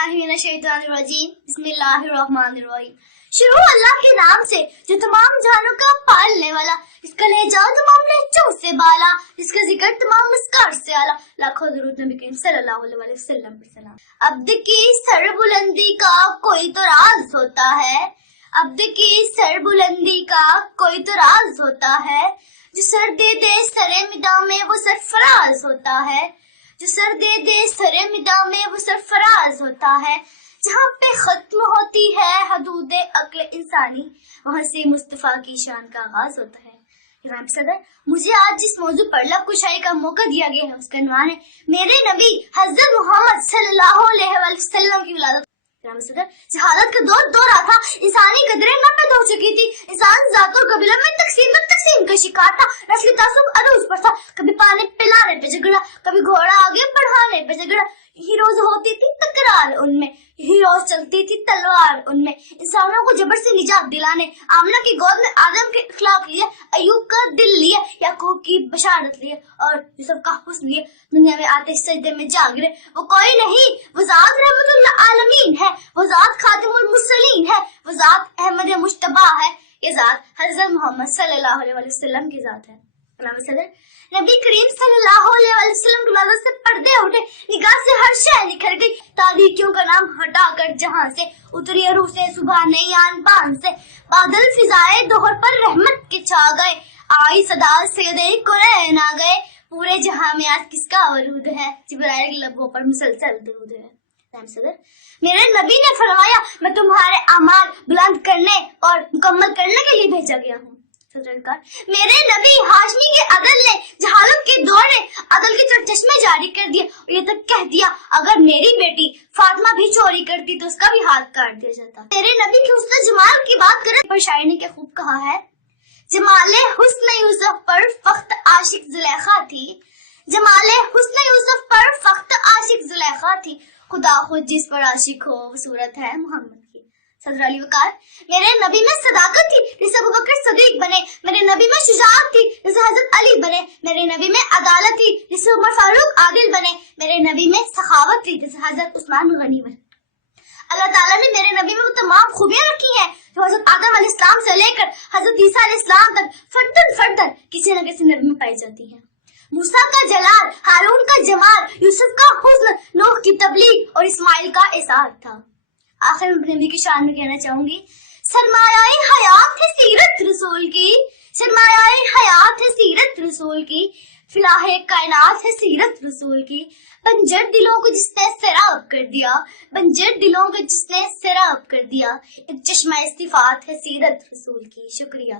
बिस्मिल्लाहिर्रहमानिर्रहीम। शुरू अल्लाह के नाम से जो तमाम जानों का पालने वाला, जिसका लहजा तमाम लहजों से बाला, जिसका जिक्र तमाम मुस्कार से आला। लाखों दुरूद नबी करीम सल्लल्लाहु अलैहि वसल्लम पर सलाम। अब्द की सरबुलंदी का कोई तो राज होता है, अब्द की सरबुलंदी का कोई तो राज होता है। जो सर दे दे सरे मिदा में वो सरफराज होता है, जो सर दे दे सरे मिदा में वो सरफराज होता है। जहाँ पे खत्म होती है हदूद अक्ल इंसानी, वहाँ से मुस्तफा की शान का आगाज होता है। जनाब सदर, मुझे आज जिस मौजू पर लब कुशाई का मौका दिया गया है उसका नाम है मेरे नबी हजरत मोहम्मद सल्लल्लाहु अलैहि वसल्लम की विलादत। जनाब सदर, जहालत का दौर रहा था, इंसानी कदरें न पैदा हो चुकी थी, इंसान जात और कबीलों में तकसीम का शिकार था, नस्ली तासुब अरूज पर था। कभी पानी पिलाने पे झगड़ा, कभी घोड़ा आगे बढ़ाने पे झगड़ा। यही रोज होती थी तकरार उनमें, यही रोज चलती थी तलवार उनमें। इंसानों को जबर से निजात दिलाने आमना की गोद में आदम के इखलाक लिए, अयूब का दिल लिए, याकूब की बशारत लिए और यूसुफ का हुस्न लिए। दुनिया में आते सजदे में जागरे वो कोई नहीं, वो जात रहमतुल आलमीन है, वो जात खादिमुल मुरसलीन है, वो जात अहमद मुश्तबा है। ये जात हजरत मोहम्मद सल्लल्लाहु अलैहि वसल्लम की जात है। सदर, नबी करीम सल्लल्लाहु अलैहि वसल्लम की नजर से पर्दे उठे, निगाह से हर शय निखर गई। तारीकियों का नाम हटाकर जहां से उतरी रूह से सुबह नई आन बान से, बादल फिजाए दोहर पर रहमत के छा गए। आई सदा से कुरैन आ गए, पूरे जहां में आज किसका वरूद है, जिब्राइल के लबों पर मुसलसल दरूद है। सदर, मेरे नबी ने फरमाया मैं तुम्हारे अमाल बुलंद करने और मुकम्मल करने के लिए भेजा गया हूँ। मेरे नबी हाशमी के अदल ने जहालत के दौर में अदल के चश्मे जारी कर दिए और ये तक कह दिया अगर मेरी बेटी फातिमा भी चोरी करती तो उसका भी हाथ काट दिया जाता। मेरे नबी के हुस्न जमाल की बात करें पर शायर ने क्या खूब कहा है, जमाले हुस्न यूसुफ पर फख्त आशिक जुलेखा थी, जमाले हुस्न यूसुफ पर फख्त आशिक जुलेखा थी। खुदा खुद जिस पर आशिक हो वो सूरत है मोहम्मद की। सदर अली वकार, मेरे नबी में सदाकत थी जैसे अबू बकर सदीक बने, मेरे नबी में शुजाअत थी जैसे हजरत अली बने, मेरे नबी में अदालत थी जैसे उमर फारूक आदिल बने, मेरे नबी में सखावत थी जैसे हजरत उस्मान गनी बने। अल्लाह ताला ने मेरे नबी में वो तमाम खूबियां रखी हैं जो हजरत आदम अलैहिस्सलाम से लेकर हजरत ईसा अलैहिस्सलाम तक फर्दन किसी न किसी नबी में पाई जाती हैं। मूसा का जलाल, हारून का जमाल, यूसुफ का हुस्न, नूह की तबलीग और इस्माइल का इसार था। आखिर में नबी की शान में कहना चाहूंगी, सरमायाए हयात है सीरत रसूल की, सरमायाए हयात है सीरत रसूल की, फिलाहे कायनात है सीरत रसूल की। बंजर दिलों को जिसने सैराब कर दिया, बंजर दिलों को जिसने सैराब कर दिया, एक चश्मा इस्तिफात है सीरत रसूल की। शुक्रिया।